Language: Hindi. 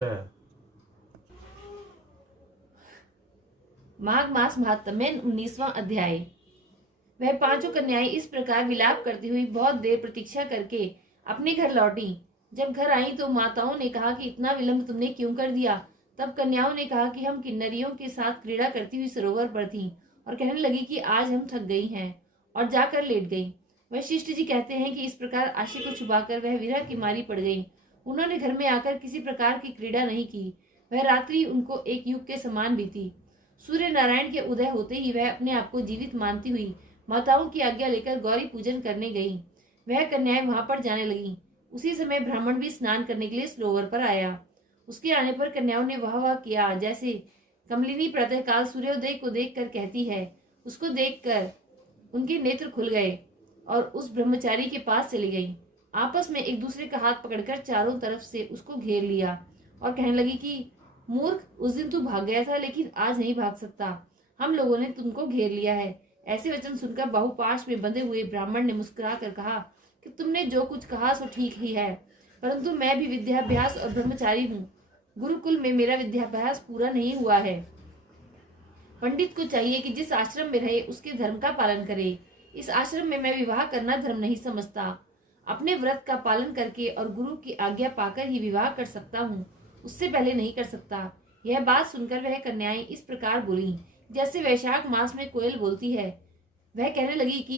है। माघ मास महात्म्य 19वां अध्याय। वह पांचों कन्याएं इस प्रकार विलाप करती हुई बहुत देर प्रतीक्षा करके अपने घर लौटी। जब घर आई तो माताओं ने कहा कि इतना विलंब तुमने क्यों कर दिया। तब कन्याओं ने कहा कि हम किन्नरियों के साथ क्रीड़ा करती हुई सरोवर पर थीं और कहने लगी कि आज हम थक गई हैं, और जाकर लेट गई। वशिष्ठ जी कहते हैं कि इस प्रकार आशय को छुपाकर वह विरह की मारी पड़ गई। उन्होंने घर में आकर किसी प्रकार की क्रीड़ा नहीं की। वह रात्रि उनको एक युग के समान बीती। सूर्य नारायण के उदय होते ही वह अपने आप को जीवित मानती हुई माताओं की आज्ञा लेकर गौरी पूजन करने गई। वह कन्याएं वहां पर जाने लगी। उसी समय ब्राह्मण भी स्नान करने के लिए सरोवर पर आया। उसके आने पर कन्याओं ने वाह वाह किया, जैसे कमलिनी प्रातःकाल सूर्योदय को देखकर कहती है। उसको देखकर उनके नेत्र खुल गए और उस ब्रह्मचारी के पास चली गई। आपस में एक दूसरे का हाथ पकड़कर चारों तरफ से उसको घेर लिया और कहने लगी कि मूर्ख, उस दिन तू भाग गया था लेकिन आज नहीं भाग सकता। हम लोगों ने तुमको घेर लिया है। ऐसे वचन सुनकर बाहुपाश में बंधे हुए ब्राह्मण ने मुस्कुरा कर कहा कि तुमने जो कुछ कहा सो ठीक ही है, परंतु मैं भी विद्याभ्यास और ब्रह्मचारी हूँ। गुरुकुल में मेरा विद्याभ्यास पूरा नहीं हुआ है। पंडित को चाहिए कि जिस आश्रम में रहे उसके धर्म का पालन करे। इस आश्रम में मैं विवाह करना धर्म नहीं समझता। अपने व्रत का पालन करके और गुरु की आज्ञा पाकर ही विवाह कर सकता हूँ, उससे पहले नहीं कर सकता। यह बात सुनकर वह कन्याएं इस प्रकार बोली जैसे वैशाख मास में कोयल बोलती है। वह कहने लगी कि